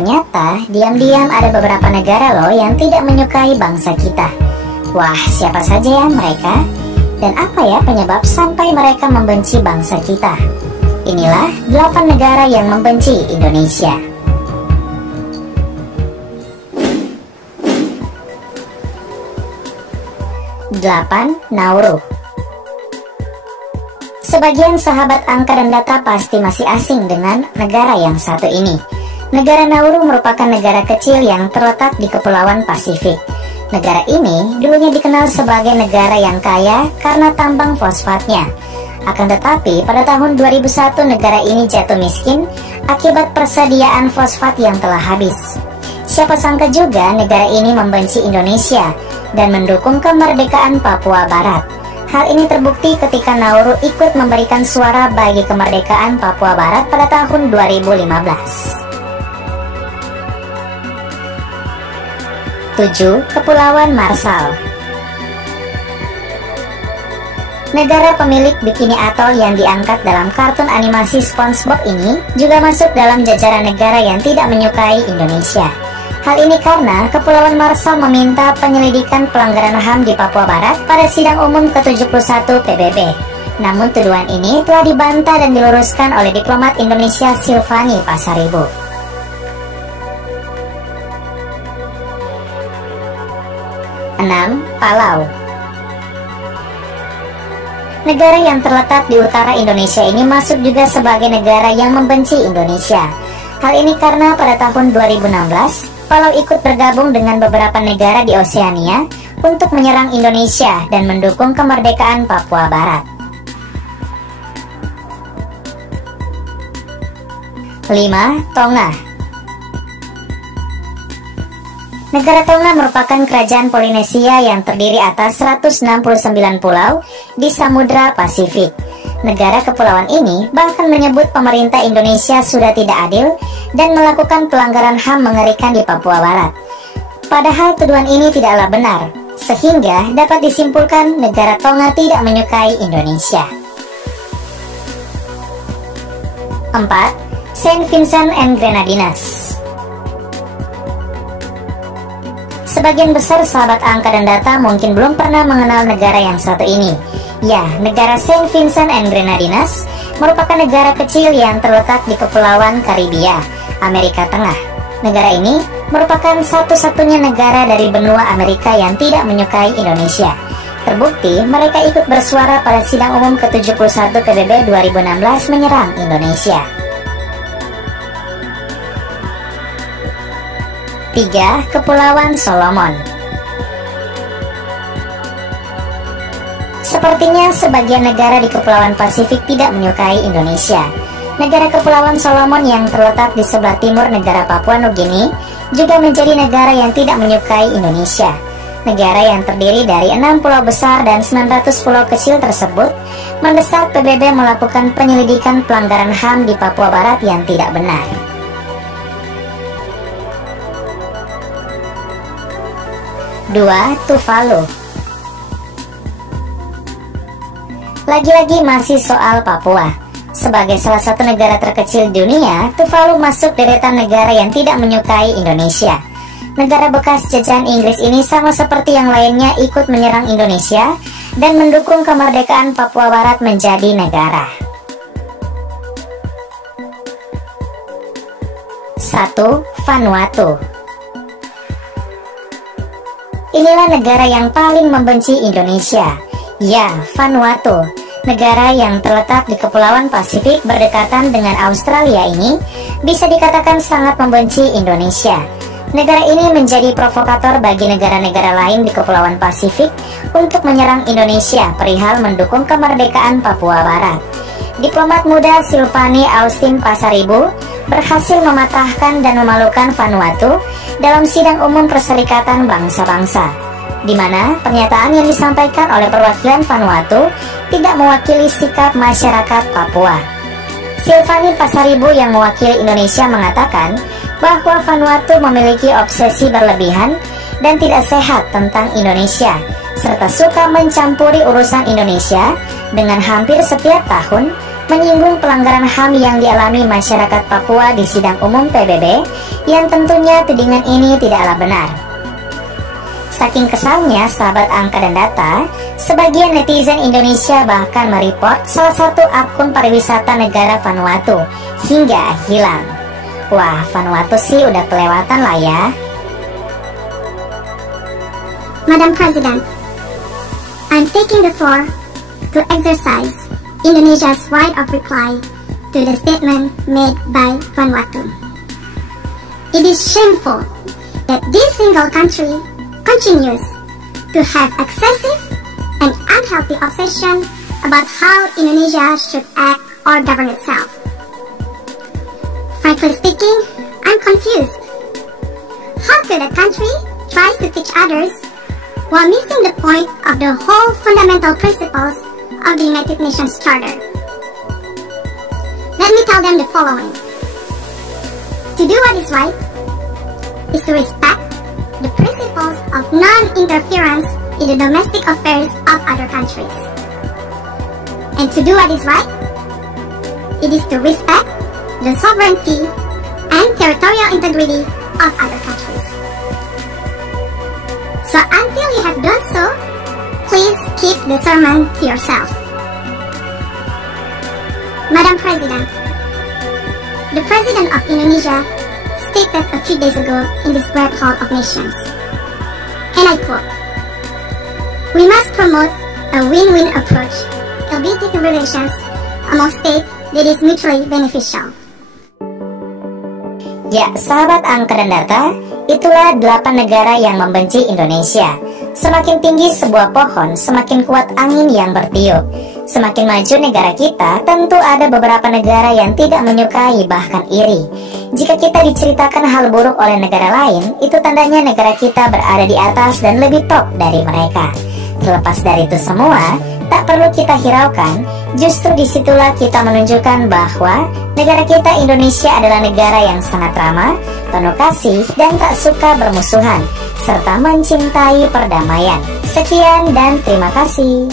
Ternyata diam-diam ada beberapa negara loh yang tidak menyukai bangsa kita. Wah, siapa saja ya mereka? Dan apa ya penyebab sampai mereka membenci bangsa kita? Inilah 8 negara yang membenci Indonesia. 8. Nauru. Sebagian sahabat angka dan data pasti masih asing dengan negara yang satu ini. Negara Nauru merupakan negara kecil yang terletak di Kepulauan Pasifik. Negara ini dulunya dikenal sebagai negara yang kaya karena tambang fosfatnya. Akan tetapi pada tahun 2001 negara ini jatuh miskin akibat persediaan fosfat yang telah habis. Siapa sangka juga negara ini membenci Indonesia dan mendukung kemerdekaan Papua Barat. Hal ini terbukti ketika Nauru ikut memberikan suara bagi kemerdekaan Papua Barat pada tahun 2015. 7. Kepulauan Marshall. Negara pemilik Bikini Atoll yang diangkat dalam kartun animasi SpongeBob ini juga masuk dalam jajaran negara yang tidak menyukai Indonesia. Hal ini karena Kepulauan Marshall meminta penyelidikan pelanggaran HAM di Papua Barat pada sidang umum ke-71 PBB. Namun tuduhan ini telah dibantah dan diluruskan oleh diplomat Indonesia Silvani Pasaribu. 6. Palau. Negara yang terletak di utara Indonesia ini masuk juga sebagai negara yang membenci Indonesia. Hal ini karena pada tahun 2016, Palau ikut bergabung dengan beberapa negara di Oseania untuk menyerang Indonesia dan mendukung kemerdekaan Papua Barat. 5. Tonga. Negara Tonga merupakan kerajaan Polinesia yang terdiri atas 169 pulau di Samudra Pasifik. Negara kepulauan ini bahkan menyebut pemerintah Indonesia sudah tidak adil dan melakukan pelanggaran HAM mengerikan di Papua Barat. Padahal tuduhan ini tidaklah benar, sehingga dapat disimpulkan negara Tonga tidak menyukai Indonesia. 4. Saint Vincent and Grenadines. Sebagian besar sahabat angka dan data mungkin belum pernah mengenal negara yang satu ini. Ya, negara Saint Vincent and Grenadines merupakan negara kecil yang terletak di Kepulauan Karibia, Amerika Tengah. Negara ini merupakan satu-satunya negara dari benua Amerika yang tidak menyukai Indonesia. Terbukti mereka ikut bersuara pada sidang umum ke-71 PBB 2016 menyerang Indonesia. 3. Kepulauan Solomon. Sepertinya sebagian negara di Kepulauan Pasifik tidak menyukai Indonesia. Negara Kepulauan Solomon yang terletak di sebelah timur negara Papua Nugini juga menjadi negara yang tidak menyukai Indonesia. Negara yang terdiri dari 6 pulau besar dan 900 pulau kecil tersebut mendesak PBB melakukan penyelidikan pelanggaran HAM di Papua Barat yang tidak benar. 2. Tuvalu. Lagi-lagi masih soal Papua. Sebagai salah satu negara terkecil di dunia, Tuvalu masuk deretan negara yang tidak menyukai Indonesia. Negara bekas jajahan Inggris ini sama seperti yang lainnya ikut menyerang Indonesia dan mendukung kemerdekaan Papua Barat menjadi negara. 1. Vanuatu. Inilah negara yang paling membenci Indonesia. Ya, Vanuatu, negara yang terletak di Kepulauan Pasifik berdekatan dengan Australia ini, bisa dikatakan sangat membenci Indonesia. Negara ini menjadi provokator bagi negara-negara lain di Kepulauan Pasifik untuk menyerang Indonesia perihal mendukung kemerdekaan Papua Barat. Diplomat muda Silvani Austin Pasaribu berhasil mematahkan dan memalukan Vanuatu dalam sidang umum Perserikatan Bangsa-Bangsa, di mana pernyataan yang disampaikan oleh perwakilan Vanuatu tidak mewakili sikap masyarakat Papua. Silvani Pasaribu yang mewakili Indonesia mengatakan bahwa Vanuatu memiliki obsesi berlebihan dan tidak sehat tentang Indonesia, serta suka mencampuri urusan Indonesia dengan hampir setiap tahun menyinggung pelanggaran HAM yang dialami masyarakat Papua di sidang umum PBB, yang tentunya tudingan ini tidaklah benar. Saking kesalnya sahabat angka dan data, sebagian netizen Indonesia bahkan mereport salah satu akun pariwisata negara Vanuatu hingga hilang. Wah, Vanuatu sih udah kelewatan lah ya. Madam President, I'm taking the floor to exercise Indonesia's right of reply to the statement made by Vanuatu. It is shameful that this single country continues to have excessive and unhealthy obsession about how Indonesia should act or govern itself. Frankly speaking, I'm confused. How could a country try to teach others while missing the point of the whole fundamental principles of the United Nations Charter? Let me tell them the following. To do what is right is to respect the principles of non-interference in the domestic affairs of other countries. And to do what is right, it is to respect the sovereignty and territorial integrity of other countries. So until you have done so, please keep the sermon to yourself. Madam President, the President of Indonesia stated a few days ago in this Great Hall of Nations, and I quote, "We must promote a win-win approach, LBT relations among states that is mutually beneficial." Ya, sahabat angka dan data, itulah 8 negara yang membenci Indonesia. Semakin tinggi sebuah pohon, semakin kuat angin yang bertiup. Semakin maju negara kita, tentu ada beberapa negara yang tidak menyukai bahkan iri. Jika kita diceritakan hal buruk oleh negara lain, itu tandanya negara kita berada di atas dan lebih top dari mereka. Terlepas dari itu semua, tak perlu kita hiraukan, justru disitulah kita menunjukkan bahwa negara kita Indonesia adalah negara yang sangat ramah, penuh kasih, dan tak suka bermusuhan, serta mencintai perdamaian. Sekian dan terima kasih.